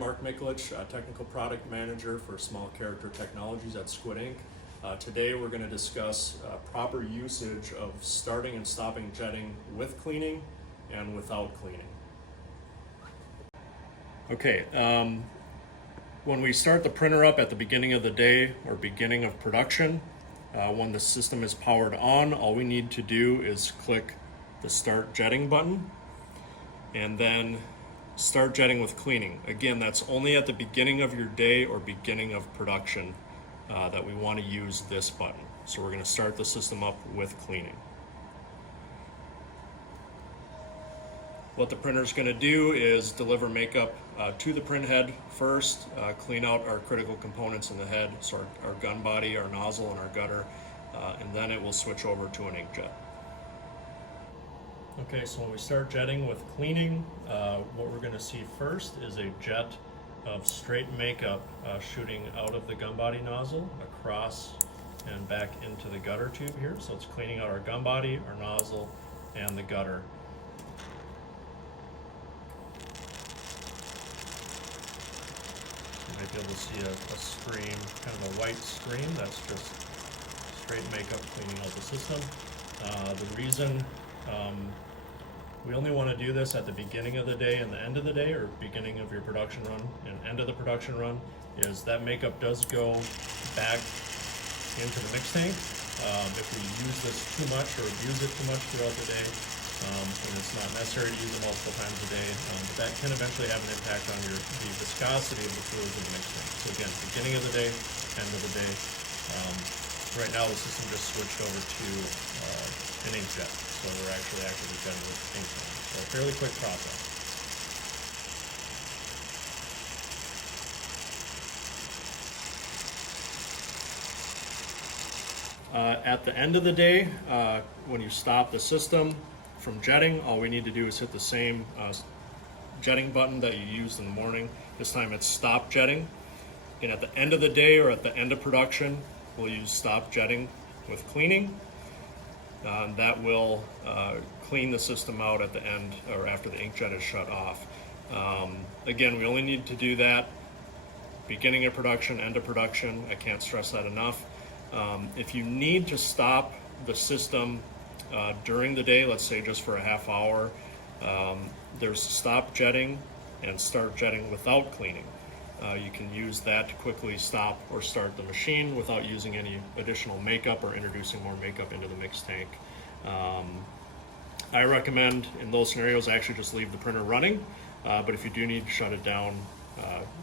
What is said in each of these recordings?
Mark Mikulich, Technical Product Manager for Small Character Technologies at Squid Inc. Today we're going to discuss proper usage of starting and stopping jetting with cleaning and without cleaning. Okay, when we start the printer up at the beginning of the day or beginning of production, when the system is powered on, all we need to do is click the Start Jetting button and then start jetting with cleaning. Again, that's only at the beginning of your day or beginning of production that we want to use this button. So we're going to start the system up with cleaning. What the printer is going to do is deliver makeup to the print head first, clean out our critical components in the head, so our gun body, our nozzle, and our gutter, and then it will switch over to an inkjet. Okay, so when we start jetting with cleaning, what we're going to see first is a jet of straight makeup shooting out of the gun body nozzle across and back into the gutter tube here. So it's cleaning out our gun body, our nozzle, and the gutter. You might be able to see a stream, kind of a white stream. That's just straight makeup cleaning out the system. The reason we only want to do this at the beginning of the day and the end of the day, or beginning of your production run and end of the production run, is that makeup does go back into the mix tank. If we use this too much or abuse it too much throughout the day, and it's not necessary to use it multiple times a day, but that can eventually have an impact on the viscosity of the fluids in the mix tank. So again, beginning of the day, end of the day. Right now the system just switched over to an inkjet, so we're actually actively jetting with inkjet. So a fairly quick process. At the end of the day, when you stop the system from jetting, all we need to do is hit the same jetting button that you used in the morning. This time it's stop jetting. And at the end of the day or at the end of production, we'll use stop jetting with cleaning. That will clean the system out at the end or after the inkjet is shut off. Again, we only need to do that beginning of production, end of production. I can't stress that enough. If you need to stop the system during the day, let's say just for a half hour, there's stop jetting and start jetting without cleaning. You can use that to quickly stop or start the machine without using any additional makeup or introducing more makeup into the mix tank. I recommend in those scenarios actually just leave the printer running, but if you do need to shut it down,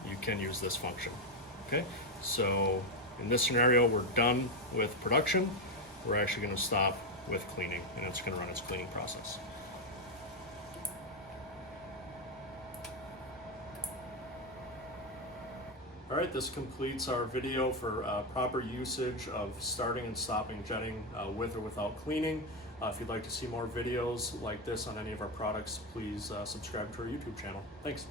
you can use this function. Okay, so in this scenario, we're done with production. We're actually going to stop with cleaning, and it's going to run its cleaning process. All right, this completes our video for proper usage of starting and stopping jetting with or without cleaning. If you'd like to see more videos like this on any of our products, please subscribe to our YouTube channel. Thanks.